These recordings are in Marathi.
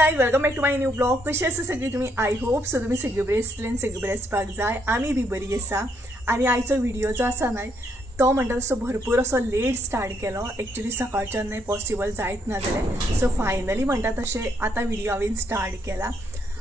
Guys welcome back to my new blog. कशी आसा सगळी तुमी? आई होप सो तुमी सगळी बरी आसतली, सगळी बरी आसपाक जाय। आमी बी बरी आसा। आणि आयचो व्हिडिओ जो आसा ना तो म्हणटा तसो भरपूर असो लेट स्टार्ट केलो। एक्चुअली सकाळच्यान नाही पॉसिबल जायत ना जालें, सो फायनली म्हणटा तशें आता व्हिडिओ हांवें स्टार्ट केला।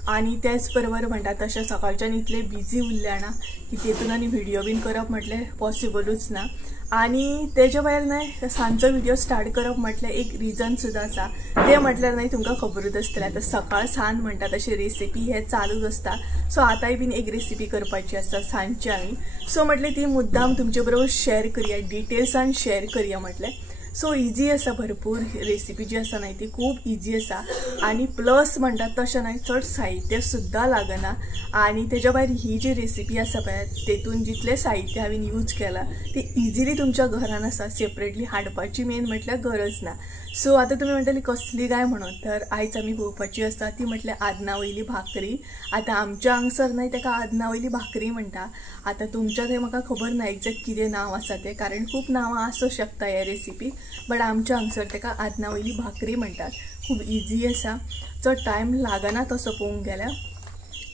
आणि त्याच बरोबर म्हणटा तशें सकाळच्यान इतले बिजी उरल्या ना की तेतून आनी व्हिडिओ बीन करप म्हटल्यार पॉसिबलूच ना। आणि तेच्या भायर नाही सांजचो व्हिडिओ स्टार्ट करप म्हटल्यार एक रिजन सुद्दां आसा, ते म्हटल्यार नाही तुमकां खबरूच आसतलें। आतां सकाळ सांज म्हणटा तशी रेसिपी हे चालूच आसता। सो आतांय बीन एक रेसिपी करपाची आसा सांजची आमी, सो म्हटलें ती मुद्दाम तुमचे बरोबर शेअर करूया, डिटेल्सान शेअर करूया म्हटलें। सो इजी आसा, भरपूर रेसिपी जी आसा नाही ती खूप इजी आसा। आणि प्लस म्हणटात तशें नाही चड साहित्य सुद्दां लागना। आणि तेच्या भायर ही जी रेसिपी आसा पळय तेतून जितले साहित्य हांवें यूज केला ते इजिली तुमच्या घरान आसा, सेपरेटली हाडपाची मेन म्हटल्यार गरज ना। सो आता तुम्ही म्हणटली कसली काय म्हणून, तर आयज आमी पळोवपाची आसा ती म्हटल्यार आदना वयली भाकरी। आता आमच्या हांगसर नाही ताका आदना वयली भाकरी म्हणटा। आता तुमच्या थंय म्हाका खबर ना एक्झॅक्ट कितें नांव आसा तें, कारण खूप नांवां आसूं शकता ह्या रेसिपी, बट आमच्या हांगसर ताका आदना वयली भाकरी म्हणटात। खूप इजी आसा, चड टायम लागना तसो पळोवंक गेल्यार।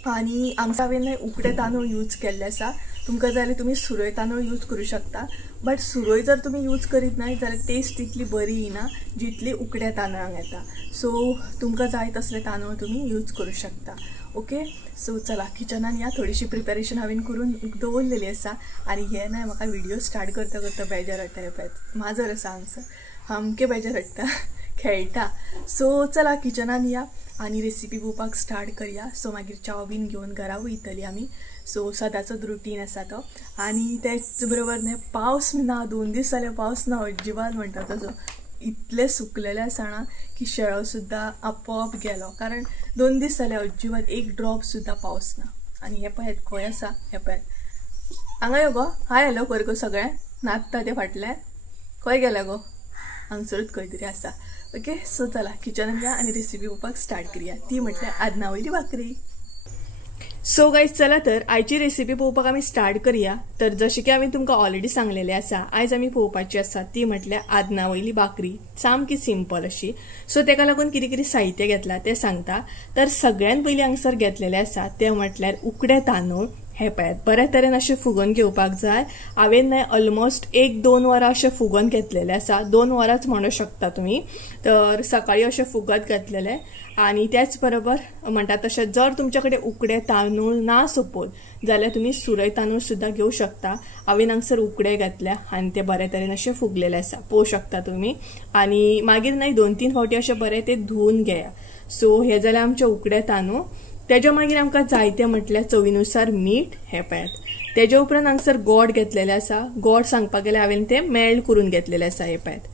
आणि आमचा हांवें उकडे तांदूळ यूज केल्ले आसा। तुमकां जाय जाल्यार तुमी सुरय तांदूळ यूज करूं शकता, बट सुरय जर तुमी यूज करीत नाही जाल्यार टेस्ट तितली बरी येना जितली उकड्या तांदळांक येता। सो तुमकां जाय तसले तांदूळ तुमी यूज करूं शकता। ओके, सो चला किचनान या, थोडीशी प्रिपेरेशन हांवें करून दवरलेली आसा। आणि हे नाही म्हाका व्हिडिओ स्टार्ट करता करता बेजार हाडटा, हे पळय माजर आसा हांगसर, सामकें बेजार हाडटा, खेळटा। सो चला किचनान या आणि रेसिपी पळोवपाक स्टार्ट करूया। सो मागीर चाव बीन घेवन घरा वयतली आमी। सो सदांचो रुटीन आसा तो। आणि त्याच बरोबर न्ही पावस ना, 2 दीस जाले पावस ना अजिबात म्हणटा तसो। इतले सुकलेले आसा ना की शेळो सुद्दां आपोआप गेलो, कारण 2 दीस जाले अजिबात एक ड्रॉप सुद्दां पावस ना। आणि हे पळय खंय आसा, हे पळय हांगा यो गो, हाय हॅलो कर गो सगळें, नाचता ते फाटल्यान खंय गेले गो, हांगसरूच खंय तरी आसा। ओके, सो चला किचनान या आणि रेसिपी पळोवपाक स्टार्ट करूया, ती म्हटल्यार आदना वयली भाकरी। सो गाइज चला तर आयची रेसिपी पळोवपाक आमी स्टार्ट करूया। तर जशें की हांवें तुमकां ऑलरेडी सांगलेलें आसा, आयज आमी पळोवपाची आसा ती म्हटल्यार आदना वयली भाकरी, सामकी सिंपल अशी। सो तेका लागून कितें कितें साहित्य घेतला ते सांगता। तर सगळ्यात पयलीं हांगसर घेतलेले आसा ते म्हटल्यार उकडे तांदूळ। हे पळयात बऱ्या तरेन अशें फुगोवन घेवपाक जाय। हांवें न्हय ऑलमोस्ट 1-2 वरां अशें फुगोवन घेतलेले आसा, 2 वरांच म्हणू शकता तुमी। तर सकाळी अशें फुगत घातलेले। आणि त्याच बरोबर म्हणटा तशें जर तुमचे कडेन उकडे तांदूळ ना सपोज जाल्यार तुमी सुरय तांदूळ सुद्दां घेवं शकता। हांवें हांगसर उकडे घातल्या आणि ते बऱ्या तरेन अशें फुगलेले आसा, पळोवं शकता तुमी। आणि मागीर न्हय 2-3 फावटी अशें बरें ते धुवन घेया। सो हे जाले आमचे उकडे तांदूळ। तेच्या मागीर आमकां जाय ते म्हटल्यार चवीनुसार मीठ, हे पळयात। तेच्या उपरांत हांगसर गोड घेतलेले आसा। गोड सांगपाक गेल्यार हांवें ते मेल्ट करून घेतलेले आसा, हे पळयात।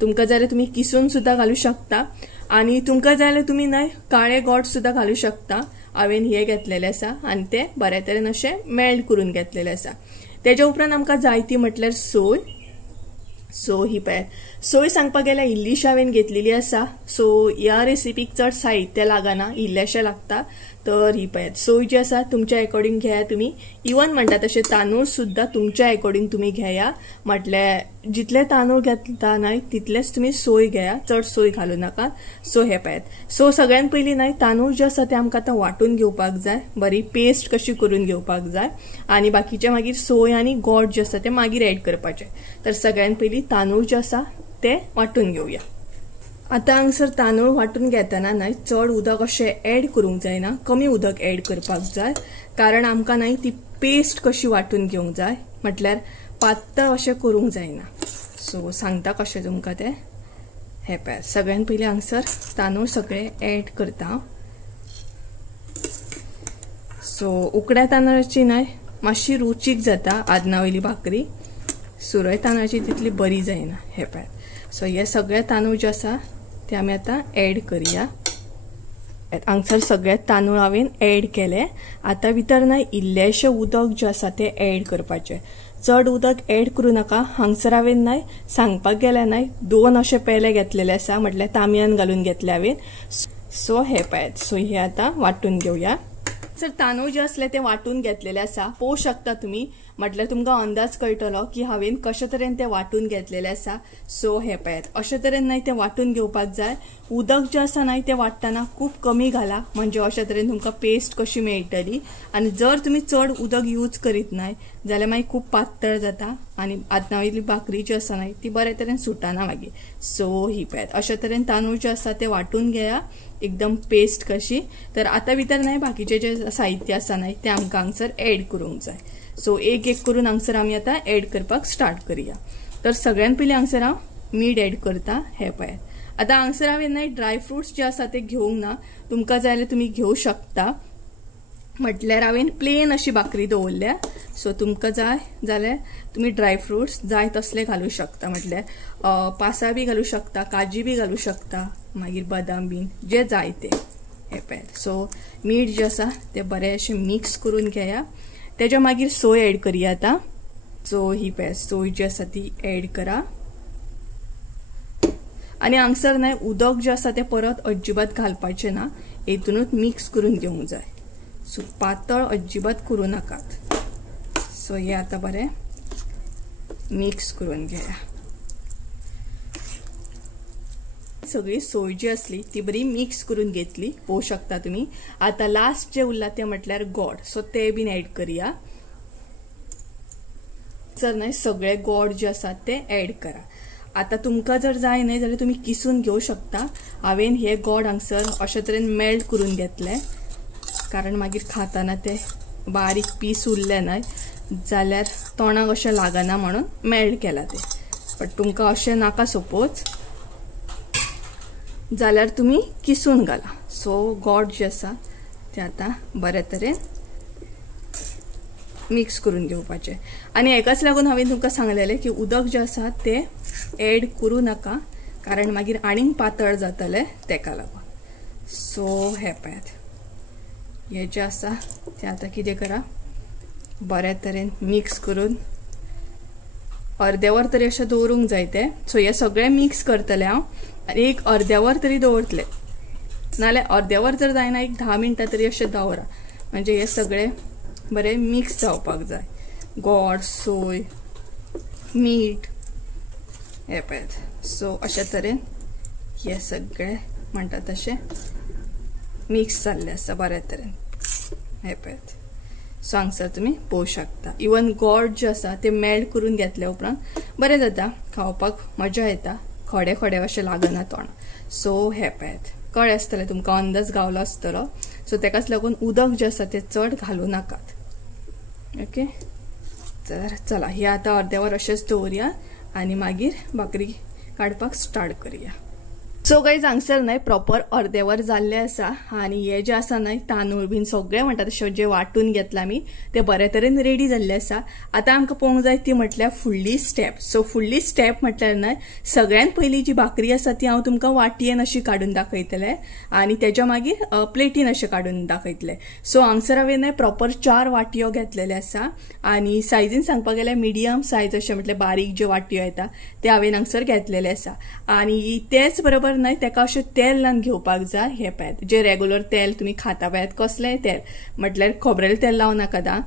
तुमकां जाय जाल्यार तुमी किसून सुद्दां घालूं शकता, आणि तुमकां जाय जाल्यार तुमी न्हय काळे गोड सुद्दां घालूं शकता। हांवें हे घेतलेले आसा आणि ते बऱ्या तरेन अशें मेल्ट करून घेतलेले आसा। तेच्या उपरांत आमकां जाय ती म्हटल्यार सोय। सो ही पळयात सोय सांगपाक गेल्यार इल्लीशी हांवें घेतलेली आसा। सो ह्या रेसिपीक चड साहित्य लागना, इल्लेशें लागता। तर ही पळयात सोय जी आसा तुमच्या अकॉर्डिंग घेया तुमी। इवन म्हणटा तशें तांदूळ सुद्दां तुमच्या अकॉर्डिंग तुमी घेया, म्हटल्यार जितले तांदूळ घेता न्हय तितलेच तुमी सोय घेया, चड सोय घालू नाका। सो हे पळयात, सो सगळ्यात पयलीं न्हय तांदूळ जे आसा ते आमकां आतां वाटून घेवपाक जाय, बरी पेस्ट कशी करून घेवपाक जाय। आणि बाकीचे मागीर सोय आणि गोड जे आसा ते मागीर एड करपाचे। तर सगळ्यात पयलीं तांदूळ जे आसा ते वाटून घेवया। आता हांगसर तांदूळ वाटून घेतना न्हय चड उदक अशें एड करूंक जायना, कमी उदक एड करपाक जाय, कारण आमकां न्हय ती पेस्ट कशी वाटून घेवंक जाय, म्हटल्यार पातळ अशें करूंक जायना। सो सांगता कशें तुमकां ते, हे पळय सगळ्यात पयलीं हांगसर तांदूळ सगळे एड करता। सो उकड्या तांदळाची न्हय मातशी रुचीक जाता आदना वयली भाकरी, सुरय तांदळाची तितली बरी जायना, हे पळय। सो हे सगळे तांदूळ जे आसा ते आमी आतां एड करूया। हांगसर सगळे तांदूळ हांवें एड केले। आता भितर न्हय इल्लेशें उदक जे आसा ते एड करपाचे, चड उदक एड करूं नाका। हांगसर हांवें न्हय सांगपाक गेल्यार न्हय 2 अशे पेले घेतलेले आसा, म्हटल्यार तांबयान घालून घेतले हांवें। सो हे पळयात, सो हे आतां वाटून घेवया। सर तांदूळ जे असले ते वाटून घेतलेले आसा, पळोवं शकता तुमी म्हटल्यार तुमकां अंदाज कळटलो की हांवें कशे तरेन ते वाटून घेतलेले आसा। सो हे पळयात, अशे तरेन न्हय ते वाटून घेवपाक जाय। उदक जे आसा न्हय ते वाटतना खूब कमी घाला, म्हणजे अशे तरेन तुमकां पेस्ट कशी मेळटली। आणि जर तुम्ही चड उदक यूज करीत नाही जाल्यार मागीर खूब पातळ जाता आणि आदनावयली भाकरी जी आसा न्हय ती बरे तरेन सुटना मागीर। सो ही पळयात, अशे तरेन तांदूळ जे आसा ते वाटून घेया एकदम पेस्ट कशी। तर आता भितर न्हय बाकीचे जे साहित्य आसा न्हय ते आमकां हांगसर एड करूंक जाय। सो एक एक करून हांगसर आमी आता एड करपाक स्टार्ट करूया। तर सगळ्यान पयलीं हांगसर हांव मीठ एड करता। हे पळयात, आता हांगसर हांवें न्हय ड्राय फ्रुट्स जे आसा ते घेवंक ना, तुमकां जाय जाल्यार तुमी घेवं शकता। म्हटल्यार हांवें प्लेन अशी भाकरी दवरल्या। सो तुमकां जाय जाल्यार तुम्ही ड्राय फ्रुट्स जाय तसले घालू शकता, म्हटल्यार पासा बी घालू शकता, काजी बी घालू शकता, मागीर बदाम बीन जे जाय ते। हे पळयात, सो मीठ जे आसा ते बरे अशें मिक्स करून घेया। तेच्या मागीर सोय एड करूया आता। सो ही पळयात, सोय जी आसा ती एड करा। आणि हांगसर न्हय उदक जे आसा ते परत अजिबात घालपाचे ना, हेतूनच मिक्स करून घेवंक जाय। सो पातळ अजिबात करू नाकात। सो हे आता बरे मिक्स करून घेया। सगळी सोय जी असली ती बरी मिक्स करून घेतली, होऊ शकता तुम्ही। आता लास्ट जे उरला ते म्हटल्यार गोड, सो ते बीन एड करूया। जर नाही सगळे गोड जे आसा ते एड करा। आता तुमकां जर जाय नाही जाल्यार तुम्ही किसून घेऊ शकता। हांवें हे गोड हांगसर अशे तरेन मेल्ट करून घेतले, कारण मागीर खाताना ते बारीक पीस उरले न्हय जाल्यार तोंडाक अशें लागना म्हणून मेल्ट केला ते। बट तुमकां अशें नाका सपोज जाल्यार तुम्ही किसून घाला। सो गोड जे आसा ते आता बरे तरेन मिक्स करून घेवपाचे। आणि एकाच लागून हांवें तुमकां सांगलेले की उदक जे आसा ते एड करू नका, कारण मागीर आनीक पातळ जातले तेका लागून। सो हे पळयात, हे जे आसा ते आता कितें करा, बरे तरेन मिक्स करून अर्देवर तरी अशें दवरूंक जाय ते। सो हे सगळे मिक्स करतले हांव आनी एक अर्देवर तरी दवरतले, नाल्यार अर्देवर जर जायना एक 10 मिनटां तरी अशें दवरा, म्हणजे हे सगळे बरे मिक्स जावपाक जाय। गोड, सोय, मीठ, हे पळयात। सो अशे तरेन हे सगळे म्हणटा तशें मिक्स जाल्ले आसा बरे तरेन। हे पळयात, सो हांगसर तुम्ही पळोवं शकता। इवन गोड जे आसा ते मेल्ट करून घेतल्या उपरांत बरें जाता, खावपाक मजा येता, खडे खडे अशें लागना तोंड। सो हे पळयात, कळ्ळें आसतलें तुमकां, अंदाज गावलो आसतलो। सो तेकाच लागून उदक जे आसा ते चड घालू नाकात। ओके, तर चला हे आता अर्देवर अशेंच दवरया आणि मागीर भाकरी काडपाक स्टार्ट करूया। सो गाइज हांगसर न्हय प्रॉपर अर्देवर जाल्ले आसा आणि हे जे आसा न्हय तांदूळ बीन सगळे म्हणटा तशें जे वाटून घेतला आमी ते बरे तरेन रेडी जाल्ले आसा। आता आमकां पळोवंक जाय ती म्हटल्यार फुडली स्टेप। सो फुडली स्टेप म्हटल्यार न्हय सगळ्यात पयली जी भाकरी आसा ती हांव तुमकां वाटयेन अशी काडून दाखयतले आणि तेच्या मागीर प्लेटीन अशें काडून दाखयतले। सो हांगसर हांवें न्हय प्रॉपर 4 वाटयो घेतलेले आसा आणि सायजीन सांगपाक गेल्यार मिडियम सायज अशें म्हटल्यार बारीक जे वाटयो येता ते हांवें हांगसर घेतलेले आसा। आणि तेच बरोबर न्हय तेका अशें तेल लावन घेवपाक जाय। हे पळयात, जे रेग्युलर तेल तुम्ही खाता पळयात कसलेंय तेल, म्हटल्यार खोबरेल तेल लावं नाका दा,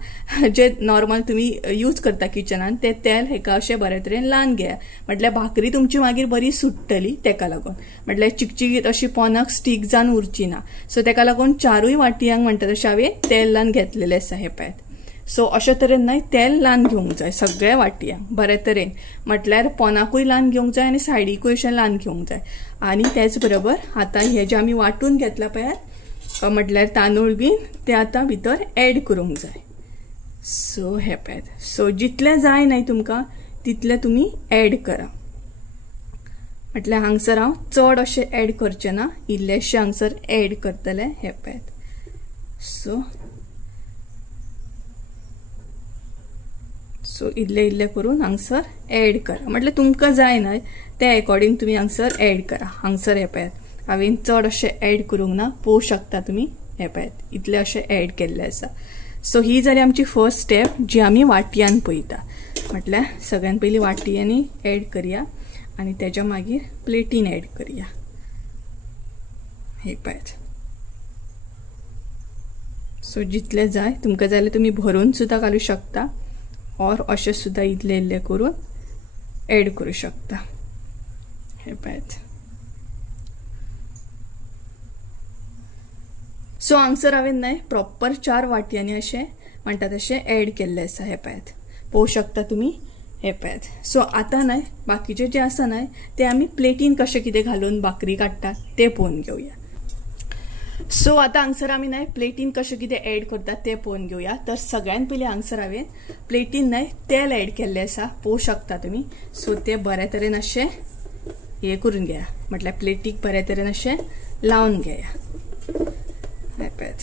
जे नॉर्मल तुम्ही यूज करता किचनान ते तेल हेका अशें बरे तरेन लावन घेया, म्हटल्यार भाकरी तुमची मागीर बरी सुट्टली तेका लागून, म्हटल्यार चिकचिकीत अशी पोनाक स्टीक जावन उरची ना। सो तेका लागून 4 वाटयांक म्हणटा तशें हांवें तेल लावन घेतलेले आसा। हे पळयात, सो अशे तरेन न्हय तेल लावन घेवंक जाय सगळ्या वाटयांक बरे तरेन, म्हटल्यार पोनाकूय लावन घेवंक जाय आणि सायडीकूय अशें लावन घेवंक जाय। आणि त्याच बरोबर आता हे जे आमी वाटून घेतला पळयात म्हटल्यार तांदूळ बीन ते आता भितर एड करूंक जाय। सो हे पळयात, सो जितले जाय न्हय तुमकां तितले तुम्ही एड करा, म्हटल्यार हांगसर हांव चड अशें एड करचे ना, इल्लेशें हांगसर एड करतले। हे पळयात, सो इल्ले इल्ले करून हांगसर एड करा, म्हटल्यार तुमकां जाय न्हय ते अकॉर्डिंग तुम्ही हांगसर एड करा। हांगसर हे पळयात हांवें चड अशें एड करूंक ना, पळोवंक शकता तुम्ही। हे पळयात इतले अशें एड केल्ले आसा। सो ही जाली आमची फर्स्ट स्टेप जी आमी वाटयान पळयता, म्हटल्यार सगळ्यात पयली वाटयांनी एड करया आणि तेच्या मागीर प्लेटीन एड करया। हे पळयात, सो जितले जाय तुमकां जाल्यार तुम्ही भरून सुद्धा घालू शकता, और अशें सुद्दां इल्ले इल्ले करून ऍड करूं शकता। हे पळयात। सो हांगसर हांवें न्हय प्रॉपर 4 वाटयांनी अशें म्हणटा तशें ऍड केल्लें आसा। हे पळयात, पळोवंक शकता तुमी। हे पळयात। सो आतां न्हय बाकीचे जे आसा न्हय ते आमी प्लेटीन कशें कितें घालून भाकरी काडटात ते पळोवन घेवया। सो आतां हांगसर आमी न्हय प्लेटीन कशें कितें ऍड करतात ते पळोवन घेवया। तर सगळ्यान पयलीं हांगसर हांवें प्लेटीन न्हय तेल ऍड केल्लें आसा, पळोवंक शकता तुमी। सो ते बऱ्या तरेन अशें हे करून घेया, म्हटल्यार प्लेटीक बऱ्या तरेन अशें लावन घेया। हे पळयात,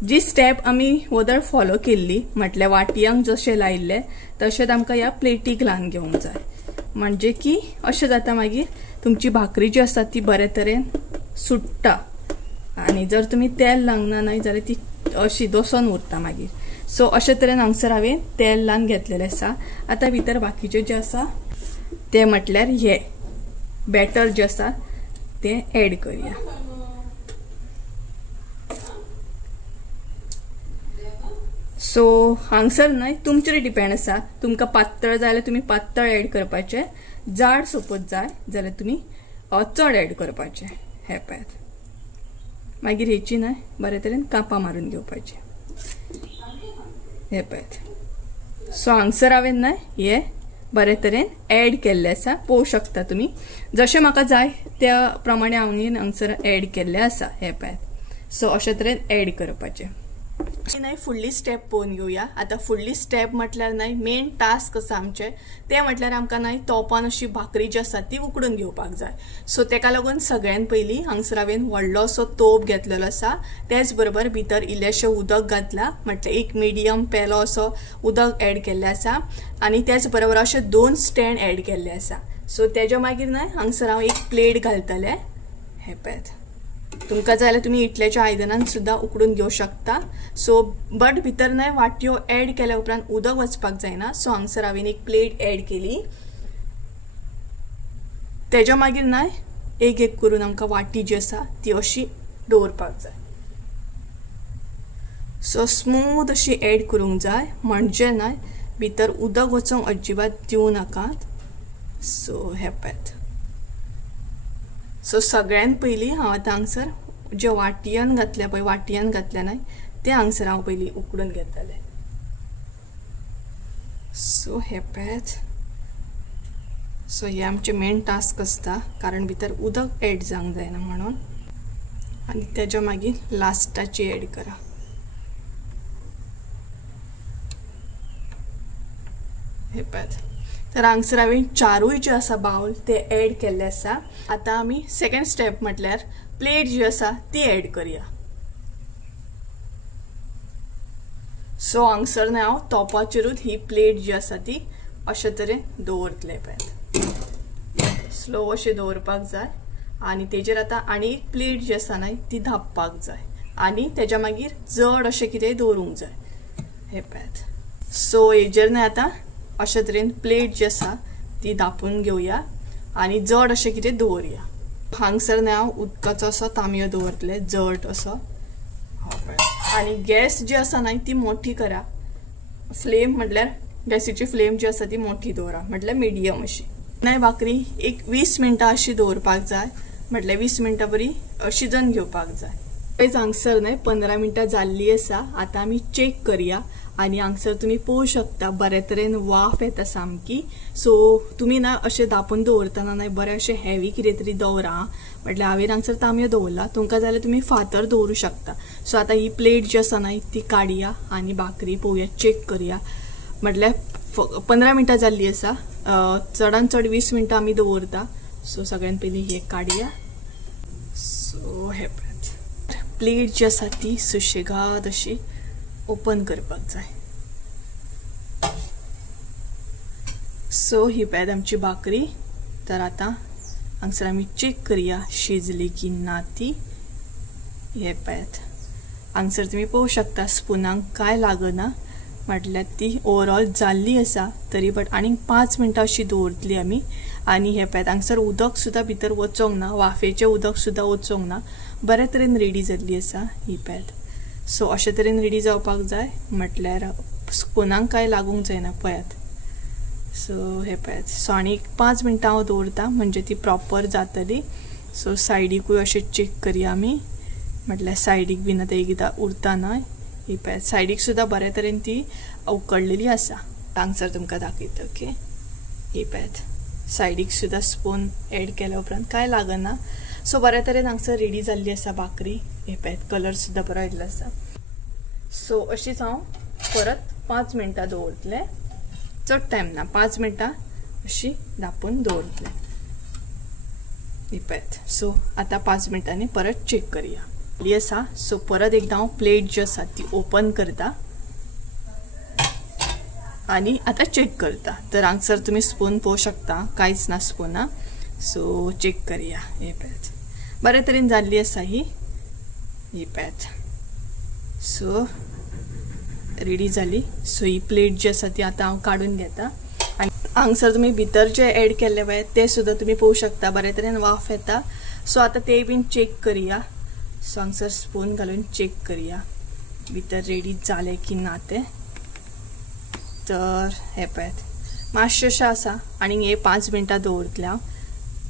जी स्टेप आमी वदळ फॉलो केल्ली, म्हटल्यार वाटयांक जशें लायिल्ले तशेंच आमकां ह्या प्लेटीक लावन घेवंक जाय, म्हणजे की अशें जाता मागीर तुमची भाकरी जी आसा ती बऱ्या तरेन सुट्टा। आणि जर तुमी तेल लावना न्हय जाल्यार ती अशी दोसन उरता मागीर। सो अशे तरेन हांगसर हांवें तेल लावन घेतलेलें आसा। आतां भितर बाकीचे जे आसा ते म्हटल्यार हे बॅटर जे आसा ते ऍड करूया। सो हांगसर न्हय तुमचेर डिपेंड आसा, तुमकां पातळ जाय जाल्यार तुमी पातळ ऍड करपाचे, जाड सपोज जाय जाल्यार तुमी चड ऍड करपाचे। हे पळयात, मागीर हेची न्हय बरे तरेन कापां मारून घेवपाची। हे पळयात, सो हांगसर हांवें न्हय हे बरे तरेन ऍड केल्ले आसा, पळोवंक शकता तुमी। जशें म्हाका जाय त्या प्रमाणे हांगसर ऍड केल्ले आसा। हे पळयात, सो अशे तरेन ऍड करपाचे। नाही फुडली स्टेप पळोवन घेवया। आता फुडली स्टेप म्हटल्यार नाही मेन टास्क आसा आमचे, ते म्हटल्यार आमकां नाही तोपान अशी भाकरी जी आसा ती उकडून घेवपाक जाय। सो तेका लागून सगळ्यान पयलीं हांगसर हांवें व्हडलो असो तोप घेतलेलो आसा, तेच बरोबर भितर इल्लेशें उदक घातला, म्हटल्यार एक मिडियम पेलो असो उदक ऍड केल्ले आसा, आणि त्याच बरोबर अशे 2 स्टँड ऍड केल्ले आसा। सो तेज्या मागीर नाही हांगसर हांव एक प्लेट घालतले। हे पळयात, तुमकां जाय जाल्यार तुमी इटल्याच्या आयदनान सुद्दां उकडून घेवं शकता। सो बट भितर न्हय वाटयो ऍड केल्या उपरांत उदक वचपाक जायना। सो हांगसर हांवें एक प्लेट ऍड केली, तेज्या मागीर न्हय एक एक करून आमकां वाटी जी आसा ती अशी दवरपाक जाय। सो स्मूथ अशी ऍड करूंक जाय, म्हणजे न्हय भितर उदक वचोंक अजिबात दिवं नाकात। सो हे पळयात, सो सगळ्यान पयलीं हांव आतां हांगसर जे वाटयान घातल्या पळय, वाटयान घातल्या न्हय ते हांगसर हांव पयलीं उकडून घेतले। सो हे पळयात, सो हे आमचे मेन टास्क आसता, कारण भितर उदक ऍड जावंक जायना म्हणून। आनी तेज्या मागीर लास्टाची ऍड करा। हे पळयात, तर हांगसर हांवें 4 जे आसा बाउल ते ऍड केल्ले आसा। आता आमी सेकंड स्टेप म्हटल्यार प्लेट जी आसा ती ऍड करूया। सो हांगसर न्हय हांव तोपाचेरूच ही प्लेट जी आसा ती अशे तरेन दवरतले। पळयात, स्लो अशें दवरपाक जाय, आणि तेजेर आतां आनी एक प्लेट जी आसा न्हय ती धापपाक जाय, आणि तेज्या मागीर जड अशें कितेंय दवरूंक जाय। हे पळयात, सो हेजेर न्हय आतां अशे तरेन प्लेट जी आसा ती धापून घेवया, आणि जड अशें कितें दवरया। हांगसर न्हय हांव उदकाचो असो तांबयो दवरतले, जड असो। आणि गॅस जी आसा न्हय ती मोठी करा, फ्लेम म्हटल्यार गॅसीची फ्लेम जी आसा ती मोठी दवरा, म्हटल्यार मिडियम अशी। न्हय भाकरी एक 20 मिनटां अशी दवरपाक जाय, म्हटल्यार 20 मिनटां बरी शिजन घेवपाक जाय। हांगसर न्हय 15 मिनटां जाल्ली आसा। आता आमी चेक करूया, आणि हांगसर तुमी पळोवंक शकता बरे तरेन वाफ येता सामकी। सो तुमी ना अशें धापून दवरतना न्हय बरें अशें हेवी कितें तरी दवरा, म्हटल्यार हांवें हांगसर तांबयो दवरला, तुमकां जाल्यार तुमी फातर दवरूं शकता। सो आता ही प्लेट जी आसा न्हय ती काडया, आणि भाकरी पळोवया, चेक करूया, म्हटल्यार 15 मिनटां जाल्ली आसा। चडान चड 20 मिनटां आमी दवरता। सो सगळ्यान पयलीं हे काडया। सो हे प्लेट जी आसा ती सुशेगाद अशी ओपन करपाक जाय। सो ही पळयात आमची भाकरी। तर आता हांगसर आमी चेक करूया शिजली की ना ती। हे पळयात, हांगसर तुमी पळोवंक शकता स्पुनाक काय लागना, म्हटल्यार ती ओवरऑल जाल्ली आसा। तरी बट आनीक 5 मिनटां अशी दवरतली आमी। आणि हे पळयात हांगसर उदक सुद्दां भितर वचोंक ना, वाफेचें उदक सुद्दां वचोंक ना, बरे तरेन रेडी जाल्ली आसा ही पळयात। सो अशे तरेन रेडी जावपाक जाय, म्हटल्यार स्पोनाक काय लागूंक जायना पळयात. सो हे पळयात. सो आनी 5 मिनटां हांव दवरता म्हणजे ती प्रॉपर जातली. सो सायडीकूय अशें चेक करया आमी, म्हटल्यार सायडीक बीन आतां एकदां उरता न्हय. ही पळयात सायडीक सुद्दां बऱ्या तरेन ती उकडलेली आसा. हांगसर तुमकां दाखयता. ओके, ही पळयात सायडीक सुद्दां स्पून एड केल्या उपरांत काय लागना. सो बऱ्या तरेन हांगसर रेडी जाल्ली आसा भाकरी. हे पळयात कलर सुद्दां बरो येयल्लो आसा. सो अशीच हांव परत 5 मिनटां दवरतलें. चड टायम ना, 5 मिनटां अशी धापून दवरतलें. ही पळयात. सो आतां 5 मिनटांनी परत चेक करया. आसा सो परत एकदा हांव प्लेट जी आसा ती ओपन करता आणि आता चेक करता. तर हांगसर तुम्ही स्पून पळोवंक शकता, कांयच ना स्पूना. सो चेक करया. हे पळयात बऱ्या तरेन जाल्ली आसा ही. ही पळयात. सो रेडी जाली. सो ही प्लेट जी आसा ती आता हांव काढून घेता. आणि हांगसर तुम्ही भितर जे एड केल्ले पळय ते सुद्दां तुम्ही पळोवंक शकता. बऱ्या तरेन वाफ येता. सो आता ते बीन चेक करया. सो हांगसर स्पून घालून चेक करया भितर रेडी जाले की ना ते. तर हे पळयात मातशें आसा आनी हे 5 मिनटां दवरतले हांव,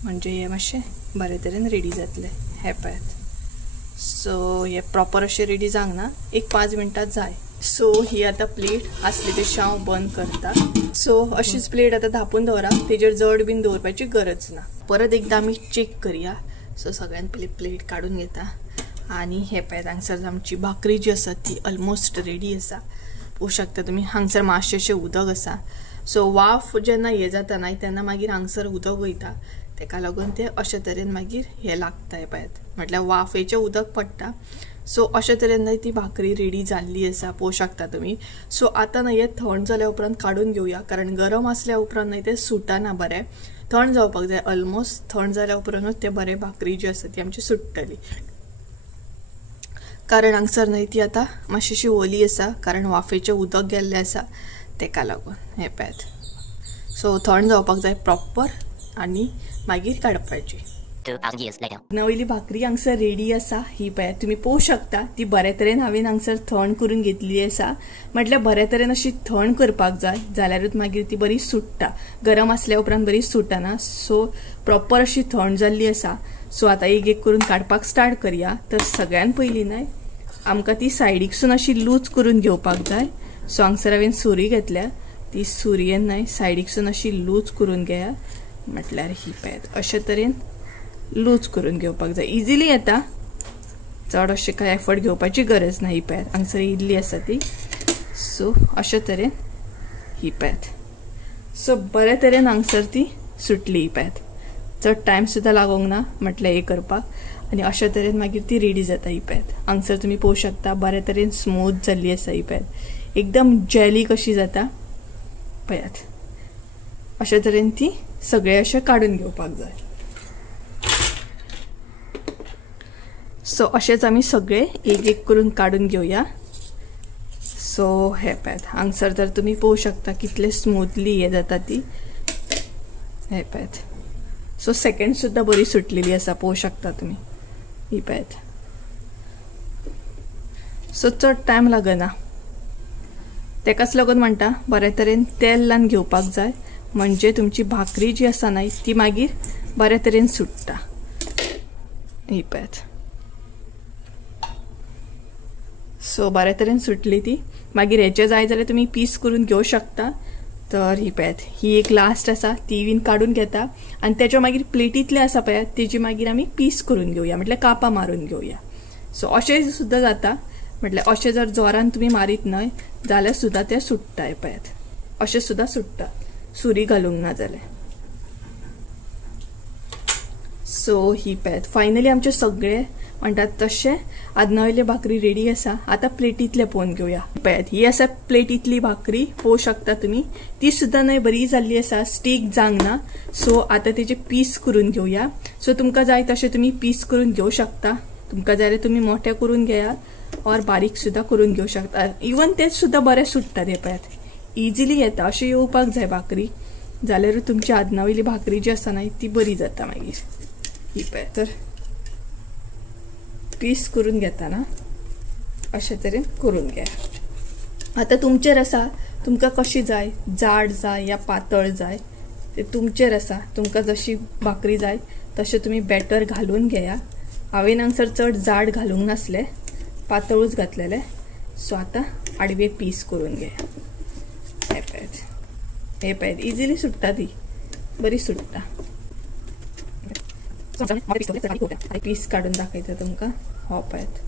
म्हणजे हे मातशें बरे तरेन रेडी जातले. हे पळयात. सो हे प्रॉपर अशें रेडी जावंक ना, एक 5 मिनटां जाय. सो ही आता प्लेट आसली तशी हांव बंद करता. सो अशीच प्लेट आता धापून दवरा, तेजेर जड बीन दवरपाची गरज ना. परत एकदा आमी चेक करया. सो सगळ्यान पयलीं प्लेट काढून घेता. आणि हे पळयात हांगसर आमची भाकरी जी आसा ती ऑलमोस्ट रेडी आसा. पळोवंक शकता तुम्ही हांगसर मातशेंशें उदक आसा. सो वाफ जेन्ना हे जाता न्हय तेन्ना मागीर हांगसर उदक वयता, तेका लागून ते अशे तरेन मागीर हे लागता. हे पळयात म्हटल्यार वाफेचें उदक पडटा. सो अशे तरेन न्हय ती भाकरी रेडी जाल्ली आसा. पळोवंक शकता तुम्ही. सो आता न्हय हे थंड जाल्या उपरांत काढून घेवया, कारण गरम आसल्या उपरांत न्हय ते सुटना बरें. थंड जावपाक जाय. ऑलमोस्ट थंड जाल्या उपरांतूच ते बरें भाकरी जी आसा ती आमची सुट्टली. कारण हांगसर न्हय ती आता मातशीशी ओली आसा, कारण वाफेचें उदक गेल्लें आसा तेका लागून. हे पळयात. सो थंड जावपाक जाय प्रॉपर आनी मागीर काडपाची. 2000 years later. नवली भाकरी हांगसर रेडी आसा. ही पळयात तुम्ही पळोवंक शकता. ती बऱ्या तरेन हांवें हांगसर थंड करून घेतली आसा. म्हटल्यार बऱ्या तरेन अशी थंड करपाक जाय, जाल्यारूच मागीर ती बरी सुट्टा. गरम आसल्या उपरांत बरी सुटना. सो प्रॉपर अशी थंड जाल्ली आसा. सो आता एक एक करून काडपाक स्टार्ट करया. तर सगळ्यान पयलीं न्हय आमकां ती सायडीकसून अशी लूज करून घेवपाक जाय. सो हांगसर हांवें सुरी घेतल्या. ती सुरयेन न्हय सायडीकसून अशी लूज करून घेया. म्हटल्यार ही पळयात अशे तरेन लूज करून घेवपाक जाय. इजिली येता, चड अशें काय एफर्ट घेवपाची गरज ना. ही पळयात हांगसर इल्ली आसा ती. सो अशे तरेन ही पळयात. सो बऱ्या तरेन हांगसर ती सुटली. ही पळयात चड टायम सुद्दां लागोंक ना म्हटल्यार हे करपाक. आणि अशा तरेन मागीर ती रेडी जाता. ही पळयात हांगसर तुम्ही पळोवंक शकता बऱ्या तरेन स्मूथ जाल्ली आसा. ही पळयात एकदम जेली कशी जाता पळयात. अशा तरेन ती सगळे अशें काडून घेवपाक जाय. सो अशेंच आमी सगळे एक एक करून काडून घेवया. सो हे पळयात हांगसर तर तुम्ही पळोवंक शकता कितले स्मूथली हे जाता ती. हे पळयात. सो सेकंड सुद्दां बरी सुटलेली आसा. पळोवंक शकता तुम्ही. ही पळयात. सो चड टायम लागना. तेकाच लागून म्हणटा बऱ्या तरेन तेल लावन घेवपाक जाय, म्हणजे तुमची भाकरी जी आसा न्हय ती मागीर बऱ्या तरेन सुट्टा. ही पळयात. सो बऱ्या तरेन सुटली ती. मागीर हेचे जाय जाल्यार तुम्ही पीस करून घेवंक शकता. तर ही पळयात ही एक लास्ट आसा ती बीन काडून घेता. आणि त्याच्या मागीर प्लेटीतले आसा पळयात तेजी मागीर आमी पीस करून घेवया, म्हटल्यार कापां मारून घेवया. सो अशें सुद्दां जाता. म्हटल्यार अशें जर जोरान तुम्ही मारीत न्हय जाल्यार सुद्दां ते सुट्टा. हे पळयात अशें सुद्दां सुट्टा, सुरी घालूंक ना जाल्यार. सो ही पळयात फायनली आमचे सगळे म्हणटात तशें आदनावयले भाकरी रेडी आसा. आता प्लेटीतले पळोवन घेवया. पळयात ही आसा प्लेटीतली भाकरी. पळोवंक शकता तुम्ही. ती सुद्दां न्हय बरी जाल्ली आसा, स्टीक जावंक ना. सो आता तेजे पीस करून घेवया. सो तुमकां जाय तशें तुम्ही पीस करून घेवंक शकता. तुमकां जाय जाल्यार तुम्ही मोठे करून घेया और बारीक सुद्दां करून घेवंक शकता. इवन ते सुद्दां बरे सुट्टात. हे पळयात इजिली येता. अशें येवपाक जाय भाकरी, जाल्यार तुमची आदनावयली भाकरी जी आसा न्हय ती बरी जाता मागीर. ही पळयात. तर पीस करून घेताना अशे तरेन करून घ्या. आता तुमचेर आसा तुमकां कशी जाय, जाड जाय या पातळ जाय ते तुमचेर आसा। तुमकां जशी भाकरी जाय तशें तुम्ही बॅटर घालून घेया। हांवें हांगसर चड जाड घालूंक नासले, पातळूच घातलेले। सो आता आडवे पीस करून घेया। हे पळयात इजिली सुट्टा, ती बरी सुट्टा। पीस काढून दाखयता तुमकां। हो पळयात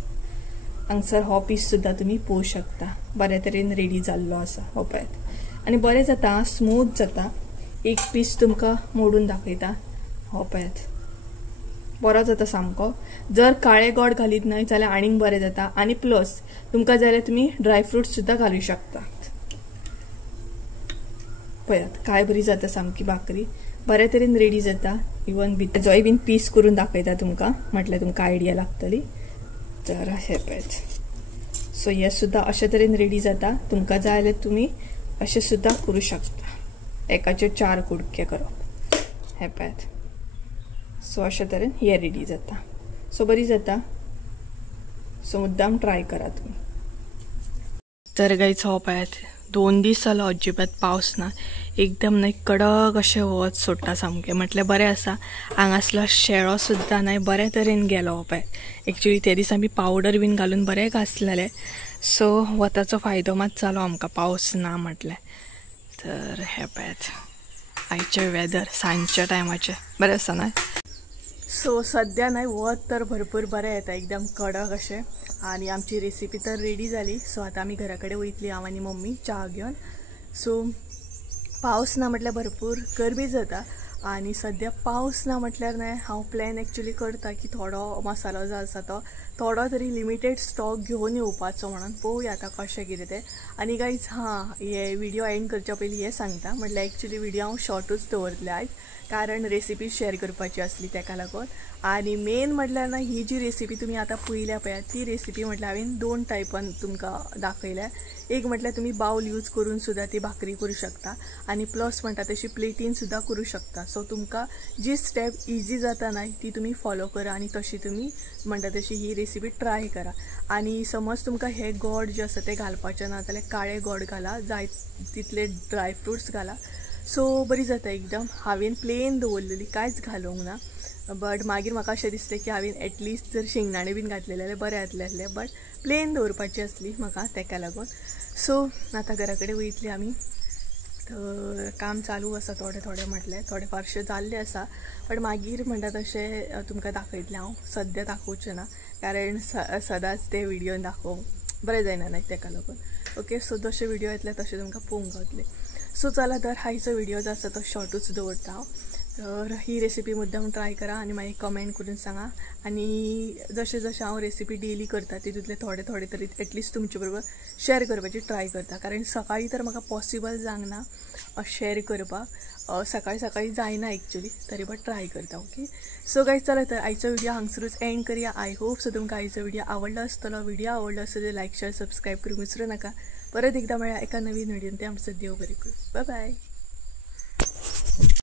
हांगसर हो पीस सुद्धा तुम्ही पळोवंक शकता, बऱ्या तरेन रेडी जाल्लो आसा। हो पळयात आनी बरें जाता, स्मूथ जाता। एक पीस तुमकां मोडून दाखयता। हो पळयात बरो जाता सामको। जर काळे गोड घालीत न्हय जाल्यार आनीक बरें जाता। आनी प्लस तुमकां जाल्यार तुम्ही ड्रायफ्रूट्स सुद्धा घालूं शकता। पळयात काय बरी जाता सामकी भाकरी, बऱ्या तरेन रेडी जाता। इवन भितरचोय बीन पीस करून दाखयता तुमकां, म्हटल्यार तुमकां आयडिया लागतली। तर हे पळयात। सो हे सुद्धा अशा तरेन रेडी जाता। तुमकां जाय जाल्यार तुम्ही अशें सुद्धा करूं शकता, एकाचे 4 कुडके करप। हे पळयात सो अशा तरेन हे रेडी जाता। सो बरी जाता। सो मुद्दाम ट्राय करा तुम्ही। तर गाईज हो पळयात 2 दीस जालो अजिबात पावस ना, एकदम न्हय कडक अशें वत सोडटा सामकें, म्हटल्यार बरें आसा। हांगासलो शेळो सुद्धा न्हय बऱ्या तरेन गेलो। हो पळय एक्चुअली ते दीस आमी पावडर बीन घालून बरें घासलेले। सो वताचो फायदो मात जालो आमकां पावस ना म्हटल्यार। तर हे पळयात आयचे वेदर सांजच्या टायमाचे बरें आसा ना। सो सध्या न्हय वत तर भरपूर बरें येता, एकदम कडक अशें। आणि आमची रेसिपी तर रेडी जाली। सो आता आमी घरा कडेन वयतली, हांव आनी मम्मी च्या घेवन। सो पावस ना म्हटल्यार भरपूर गरमी जाता। आणि सध्या पावस ना म्हटल्यार न्हय हांव प्लॅन एक्चुअली करता की थोडो मसालो जो आसा तो थोडो तरी लिमिटेड स्टॉक घेवन येवपाचो म्हणून। पळोवया आतां कशें कितें तें। आनी गायज हे व्हिडिओ एंड करच्या पयलीं हें सांगता, म्हटल्यार एक्चुअली व्हिडिओ हांव शॉर्टूच दवरतले आयज, कारण रेसिपी शेअर करपाची आसली तेका लागून। आणि मेन म्हटल्यार ना ही जी रेसिपी तुम्ही आता पळयल्या पळयात, ती रेसिपी म्हटल्यार हांवें 2 टायपान तुमकां दाखयल्या। एक म्हटल्यार तुम्ही बाउल यूज करून सुद्धा ती भाकरी करूं शकता, आणि प्लस म्हणटा तशी प्लेटीन सुद्धा करूं शकता। सो तुमकां जी स्टेप इजी जाता ना ती तुम्ही फॉलो करा, आणि तशी तुम्ही म्हणटा तशी ही रेसिपी ट्राय करा। आणि समज तुमकां हे गोड जे आसा ते घालपाचें ना जाल्यार काळे गोड घाला, जाय तितले ड्रायफ्रूट्स घाला। सो बरी जाता एकदम। हांवें प्लेन दवरलेली, कांयच घालूंक ना। बट मागीर म्हाका अशें दिसलें की हांवें एटलिस्ट जर शेंगदाणे बीन घातलेले जाल्यार बरें जातलें, बट प्लेन दवरपाची आसली म्हाका तेका लागून। सो आतां घरा कडेन वयतली आमी। तर काम चालू आसा थोडे म्हटल्यार, थोडे फारशे जाल्ले आसा, बट मागीर म्हणटा तशें तुमकां दाखयतलें हांव। सद्या दाखोवचें ना, कारण सदांच ते व्हिडिओन दाखोवंक बरें जायना न्हय तेका लागून। ओके, सो जशे व्हिडिओ येतले तशें तुमकां पळोवंक गावतले। सो चला तर हायचो व्हिडिओ जो आसा तो शॉर्टूच दवरता हांव। तर ही रेसिपी मुद्दाम ट्राय करा आणि मागीर कमेंट करून सांगा। आणि जशे जशे हांव रेसिपी डेली करता तितूंतले थोडे तरी एटलिस्ट तुमचे बरोबर शेअर करपाची ट्राय करता, कारण सकाळी तर म्हाका पॉसिबल जावंक ना शेअर करपाक। सकाळी जायना एक्चुअली, तरी बट ट्राय करता। ओके, सो गायज चला तर आयचो व्हिडिओ हांगसरूच एंड करूया। आय होप सो तुमकां आयचो व्हिडिओ आवडलो आसतलो। व्हिडिओ आवडलो आसत जाल्यार लायक शेअर सबस्क्राईब करूंक विसरू नका। परत एकदा मेळ्या एका नवीन व्हिडिओन, ते आमचं देव बरें करूं। Bye bye.